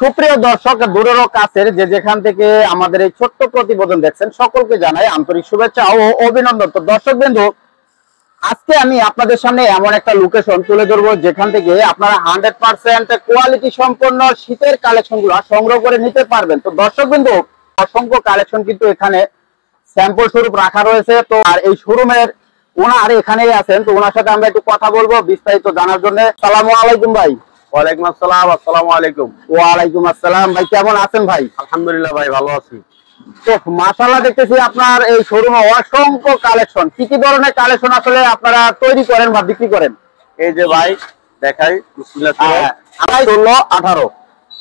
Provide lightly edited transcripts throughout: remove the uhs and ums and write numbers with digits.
সুপ্রিয় দর্শক, দূরের ও কাছের যে যেখান থেকে আমাদের এই ছোট্ট প্রতিবেদন দেখছেন, সকলকে জানাই আন্তরিক শুভেচ্ছা ও অভিনন্দন। তো দর্শক বিন্দু, আজকে আমি আপনাদের সামনে এমন একটা লোকেশন তুলে ধরবো যেখান থেকে আপনারা 100% কোয়ালিটি সম্পন্ন শীতের কালেকশন গুলো সংগ্রহ করে নিতে পারবেন। তো দর্শক বিন্দু, অসংখ্য কালেকশন কিন্তু এখানে স্যাম্পল স্বরূপ রাখা রয়েছে। তো আর এই শোরুমের ওনার এখানেই আছেন, তো ওনার সাথে আমরা একটু কথা বলবো বিস্তারিত জানার জন্য। আসসালামু আলাইকুম ভাই। ওয়ালাইকুম আসসালাম। আসসালামু আলাইকুম। ওয়ালাইকুম আসসালাম ভাই, কেমন আছেন ভাই? আলহামদুলিল্লাহ ভাই, ভালো আছি। তো মাশাআল্লাহ, দেখতেছি আপনার এই শোরুমে অসংখ্য কালেকশন। কি কি ধরনের কালেকশন আসলে আপনারা তৈরি করেন বা বিক্রি করেন? এই যে ভাই দেখাই, বিসমিল্লাহ। 16, 18।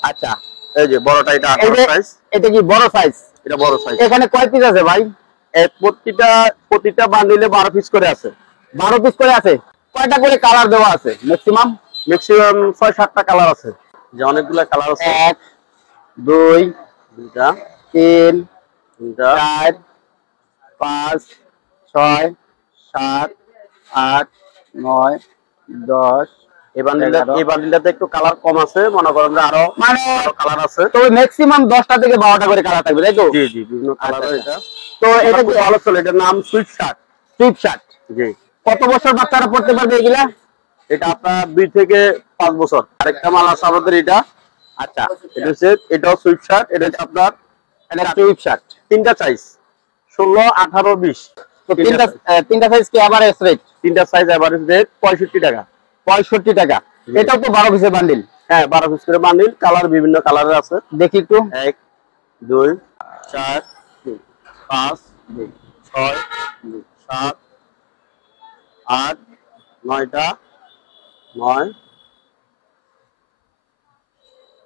আচ্ছা, এই যে বড়টা, এটা 18 সাইজ। এটা কি বড় সাইজ? এটা বড় সাইজ। এখানে কয় পিস আছে ভাই? প্রতিটা বান্ডিলে 12 পিস করে আছে। 12 পিস করে আছে। কয়টা করে কালার দেওয়া আছে? ম্যাক্সিমাম 6-7টা কালার আছে। যে অনেকগুলো কালার আছে। 1, 2, 3, 4, 5, 6, 7, 8, 9, 10। এই বান্ডিলটাতে একটু কালার কম আছে, মনে করেন যে আরো কালার আছে। তো ম্যাক্সিমাম 10টা থেকে 12টা করে কালার থাকবে, তাই তো? জি জি, বিভিন্ন কালার। এটা তো এটা কি ভালো চলে, এটার নাম সুইট শার্ট। Sweatshirt. জি। কত বছর বাচ্চারা পড়তে পারবে এগুলা? এটা আপনার 2 থেকে 5 বছর। আরেকটা মাল আছে আমাদের, এটা। আচ্ছা, এটা হচ্ছে, এটাও সুইট শার্ট। এটা হচ্ছে আপনার এটা সুইট শার্ট। তিনটা সাইজ, 16, 18, 20। তো তিনটা সাইজ কি এভারেজ রেট? তিনটা সাইজ এভারেজ রেট 65 টাকা। 65 টাকা। এটাও তো 12 পিসের বান্ডিল? হ্যাঁ, 12 পিস করে বান্ডিল। কালার বিভিন্ন কালারের আছে। দেখি একটু। 1, 2, 4, 5, 6, 7, 8, 9টা, 9,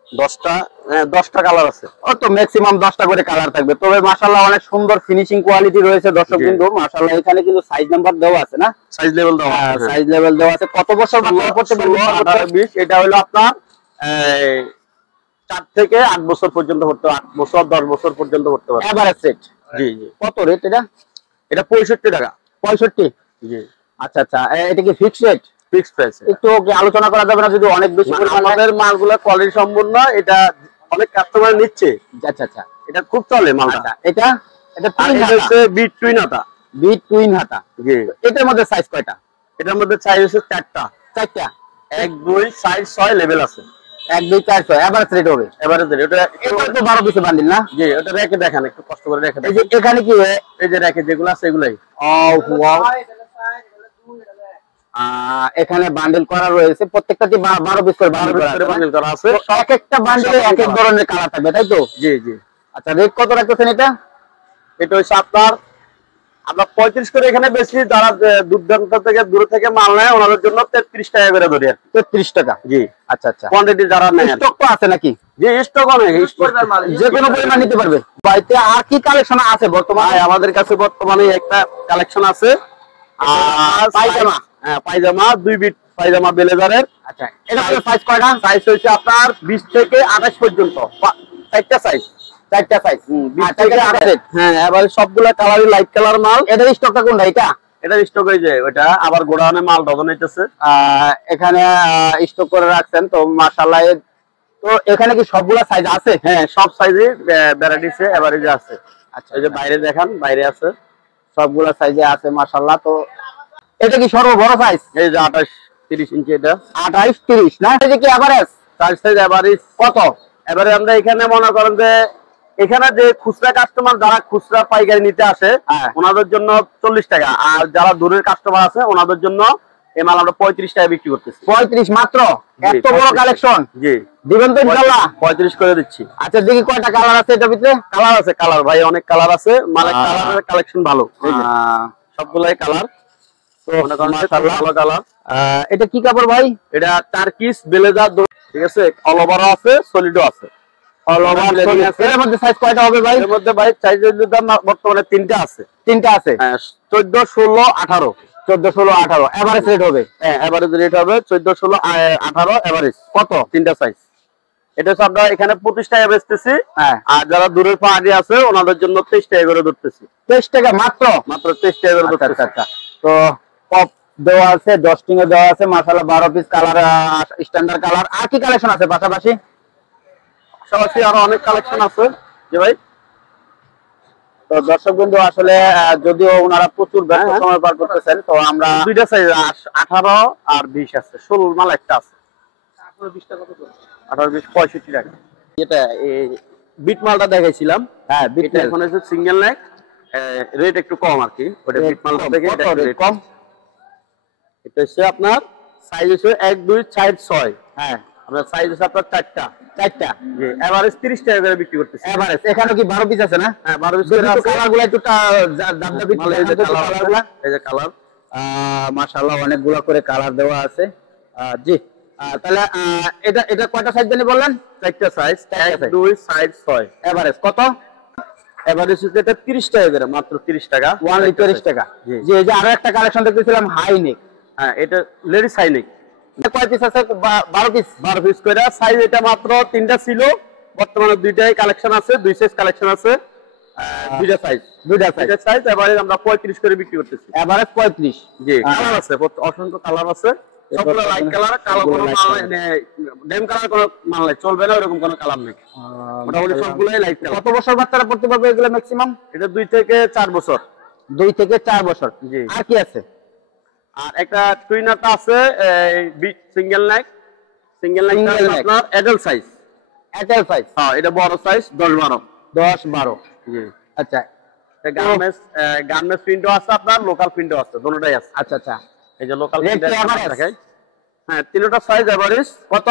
10টা। হ্যাঁ, 10টা কালার আছে। ও তো ম্যাক্সিমাম 10টা করে কালার থাকবে। তবে মাশাআল্লাহ অনেক সুন্দর ফিনিশিং কোয়ালিটি রয়েছে দর্শক বিন্দু। মাশাআল্লাহ, এখানে কিন্তু সাইজ নাম্বার দেওয়া আছে না? সাইজ লেভেল দেওয়া আছে। সাইজ লেভেল দেওয়া আছে। কত বছর বাচ্চারা পড়তে পারবে? 18, 20। এটা হলো আপনার 4 থেকে 8 বছর পর্যন্ত পড়তে, 8 বছর 10 বছর পর্যন্ত পড়তে পারবে। Average rate? জি জি। কত রেট এটা? এটা 65 টাকা। 65? জি। আচ্ছা আচ্ছা, এটা কি ফিক্সড রেট? Fixed price. একটু কি আলোচনা করা যাবে না যদি অনেক বেশি পরিমাণে? আমাদের মালগুলো কোয়ালিটি সম্পূর্ণ, এটা অনেক কাস্টমার নিচ্ছে। আচ্ছা আচ্ছা, এটা খুব চলে মালটা। এটা টুইন হাতা। হচ্ছে বিট টুইন হাতা। বিট টুইন হাতা। জি। এটার মধ্যে সাইজ কয়টা? এটার মধ্যে সাইজ হচ্ছে 4টা। 4টা। 1, 2, সাইজ 6 লেভেল আছে। 1, 2, 4, 6 এভারেজ রেট হবে। এবারে এটা তো 12 পিসের বান্ডিল না? জি, এটা রেখে দেখেন, একটু কষ্ট করে রেখে এই যে এখানে কি এই যে রেখে যেগুলো আছে এগুলাই। ওয়াও, এখানে বান্ডিল করা রয়েছে। প্রত্যেকটাতে 12 পিস করে বান্ডিল করা আছে। এক একটা বান্ডিলে এক এক ধরনের কালার থাকবে, তাই তো? জি জি। আচ্ছা, রেট কত রাখতেছেন এটা? এটা হচ্ছে আপনার 35 করে এখানে বেশি, যারা দূর থেকে মাল নেয় ওনাদের জন্য 33 টাকা করে ধরি আর 33 টাকা। জি। আচ্ছা আচ্ছা, কোয়ান্টিটি যারা নেয়। স্টক তো আছে নাকি? জি, স্টক অনেক, যে কোনো পরিমাণ নিতে পারবে। বাড়িতে আর কি কালেকশন আছে বর্তমানে? আমাদের কাছে বর্তমানে একটা কালেকশন আছে, পায়জামা। হ্যাঁ, পায়জামা 2 বিট পায়জামা ব্লেজারের। আচ্ছা, এটা সাইজ কয়টা? সাইজ হচ্ছে আপনার 20 থেকে 28 পর্যন্ত। 4টা সাইজ। 4টা সাইজ। 20 থেকে 28। হ্যাঁ, এবার সবগুলা কালারই লাইট কালার মাল। এটার স্টকটা কোনটা? এটা এটা স্টক হয়ে যায়, ওটা আবার গোডাউনে মাল ডজন হইতেছে। এখানে স্টক করে রাখছেন তো মাশাআল্লাহ। তো এখানে কি সবগুলা সাইজ আছে? হ্যাঁ, সব সাইজে ভ্যারাইটিসে এভারেজে আছে। আচ্ছা, এই যে বাইরে দেখান, বাইরে আছে, সবগুলা সাইজে আছে মাশাআল্লাহ। তো এটা কি সর্ববড় সাইজ? এই যে 28-30 ইঞ্চি। এটা 28-30 না? এটা কি এভারেজ? সাইজ এভারেজ কত? এবারে আমরা এখানে মনে করেন যে এখানে যে খুচরা কাস্টমার যারা খুচরা পাইকারি নিতে আসে ওনাদের জন্য 40 টাকা, আর যারা দূরের কাস্টমার আছে ওনাদের জন্য এই মাল আমরা 35 টাকা বিক্রি করতেছি। 35 মাত্র? এত বড় কালেকশন? জি। দিবেন তো ইনশাআল্লাহ? 35 করে দিচ্ছি। আচ্ছা, দেখি কয়টা কালার আছে এটার ভিতরে? কালার আছে, কালার ভাই অনেক কালার আছে। মালের কালারের কালেকশন ভালো, সবগুলাই কালার। তো মাশাআল্লাহ ভালো কালার। এটা কি কাপড় ভাই? এটা টার্কিশ ব্লেজার, ঠিক আছে। অল ওভারও আছে, সলিডও আছে। অল ওভার আছে। এর মধ্যে সাইজ কয়টা হবে ভাই? এর মধ্যে ভাই সাইজের দাম বর্তমানে 3টা আছে। 3টা আছে? 14, 16, 18। 14, 16, 18 এভারেজ রেট হবে? হ্যাঁ, এভারেজ রেট হবে 14, 16, 18 এভারেজ। কত? 3টা সাইজ। এটা হচ্ছে আমরা এখানে 25 টাকা বেচতেছি। হ্যাঁ, আর যারা দূরের পাহাড়ি আছে ওনাদের জন্য 23 টাকা করে ধরতেছি। 23 টাকা মাত্র? মাত্র 23 টাকা করে ধরতেছি। আচ্ছা, তো কপ দেওয়া আছে, ডস্টিং এ দেওয়া আছে মাশাআল্লাহ। 12 পিস কালার, স্ট্যান্ডার্ড কালার। আর কি কালেকশন আছে পাশাপাশি? পাশাপাশি আরো অনেক কালেকশন আছে জি ভাই। তো দর্শক বিন্দু আসলে যদিও ওনারা প্রচুর ব্যস্ত সময় পার করতেছেন, তো আমরা দুইটা সাইজ 18 আর 20 আছে, 16 মাল একটা আছে। 18 20টা কত করে? 18 20 65 টাকা। এটা বিট মালটা দেখাইছিলাম, হ্যাঁ এটা এখন হচ্ছে সিঙ্গেল নেক, রেট একটু কম আর কি। ওটা বিট মালটা থেকে এটা রেট কম। এটা হচ্ছে আপনার সাইজ হচ্ছে 1 2 4 6। হ্যাঁ আপনার সাইজ হচ্ছে আপনার 4টা জি। এভারেজ 30 টাকা করে বিক্রি করতেছি। এভারেজ এখানে কি 12 পিস আছে না? হ্যাঁ 12 পিস যদি করে তো আছে। কালারগুলো একটু দাবদাবি এই যে কালারগুলো, এই যে কালার, মাশাআল্লাহ অনেকগুলো করে কালার দেওয়া আছে। জি তাহলে এটা কয়টা সাইজ জানি বললেন? 4টা সাইজ, 1 2 4 6। এভারেজ কত? এভারেজ হচ্ছে এটা 30 টাকা করে, মাত্র 30 টাকা, ওনলি 30 টাকা। জি। জি এই যে আরো একটা কালেকশন দেখতেছিলাম হাই নেক, হ্যাঁ এটা লেডিস হাইনেক, কয় পিস আছে? 12 পিস। 12 পিস করে সাইজ। এটা মাত্র 3টা ছিল, বর্তমানে 2টাই কালেকশন আছে, 2 সাইজ কালেকশন আছে, 2টা সাইজ। দুইটা সাইজ, সাইজ এবারে আমরা 35 করে বিক্রি করতেছি। এভারেজ 35। জি কালার আছে, অসংখ্য কালার আছে, সবগুলো লাইট কালার, কালো কোনো মাল নেই, ডেম কালার কোনো মাল নাই, চলবে না এরকম কোনো কালার নেই, মোটামুটি সবগুলোই লাইট কালার। কত বছর বাচ্চারা পড়তে পারবে এগুলো ম্যাক্সিমাম? এটা 2 থেকে 4 বছর। 2 থেকে 4 বছর। জি। আর কি আছে? আর একটা টুইনারটা আছে, সিঙ্গেল নেক, সিঙ্গেল নেক আপনার অ্যাডাল্ট সাইজ, এটেল সাইজ। হ্যাঁ এটা বড় সাইজ 10 12। 10 12। জি। আচ্ছা গার্মেন্টস প্রিন্টও আছে, আপনার লোকাল প্রিন্টও আছে, দুটোটাই আছে। আচ্ছা আচ্ছা। এই যে লোকাল Rate প্রিন্ট কি average? দেখাই। হ্যাঁ তিনটা সাইজ এভারেজ কত?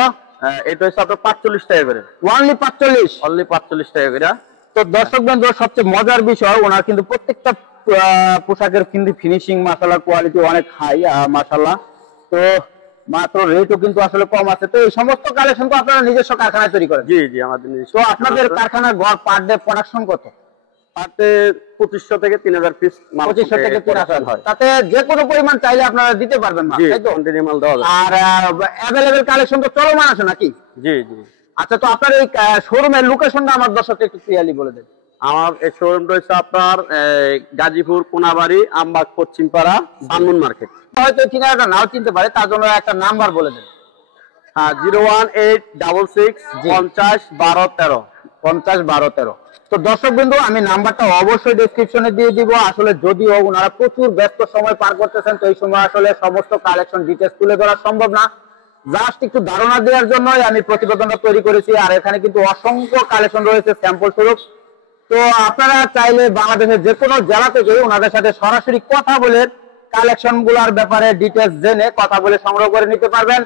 এটা হচ্ছে আপনার 45 টাকা করে, ওনলি 45। অনলি 45 টাকা করে। তো দর্শক বন্ধু সবচেয়ে মজার বিষয় ওনার কিন্তু প্রত্যেকটা পোশাকের কিন্তু ফিনিশিং মাশাআল্লাহ কোয়ালিটি অনেক হাই মাশাআল্লাহ। তো মাত্র রেটও কিন্তু আসলে কম আছে। তো এই সমস্ত কালেকশন তো আপনারা নিজস্ব কারখানায় তৈরি করেন? জি জি আমাদের নিজস্ব। তো আপনাদের কারখানার গড় পার ডে প্রোডাকশন কত? পাতে 2500 থেকে 3000 পিস মাল, 2500 থেকে 3000 হয়। তাতে যে কোনো পরিমাণ চাইলে আপনারা দিতে পারবেন না, জি তাই তো? কন্টিনিউ মাল দেওয়া যায়। আর অ্যাভেলেবেল কালেকশন তো চলমান আছে নাকি? জি জি। আচ্ছা তো আপনার এই শোরুমের লোকেশনটা আমার দর্শককে একটু ক্লিয়ারলি বলে দেন। আমার এই শোরুমটা হচ্ছে আপনার গাজীপুর কোনাবাড়ি আমবাগ পশ্চিমপাড়া সানমুন মার্কেট। হয়তো ঠিকানাটা নাও চিনতে পারে, তার জন্য একটা নাম্বার বলে দেন। হ্যাঁ 01866 50 12 13। 50 12 13। তো দর্শক বিন্দু আমি নাম্বারটা অবশ্যই ডেসক্রিপশনে দিয়ে দিব। আসলে যদিও ওনারা প্রচুর ব্যস্ত সময় পার করতেছেন, তো এই সময় আসলে সমস্ত কালেকশন ডিটেইলস তুলে ধরা সম্ভব না। জাস্ট একটু ধারণা দেওয়ার জন্যই আমি প্রতিবেদনটা তৈরি করেছি। আর এখানে কিন্তু অসংখ্য কালেকশন রয়েছে স্যাম্পল স্বরূপ। তো আপনারা চাইলে বাংলাদেশের যে কোনো জেলা থেকে ওনাদের সাথে সরাসরি কথা বলে কালেকশন গুলার ব্যাপারে ডিটেইলস জেনে কথা বলে সংগ্রহ করে নিতে পারবেন।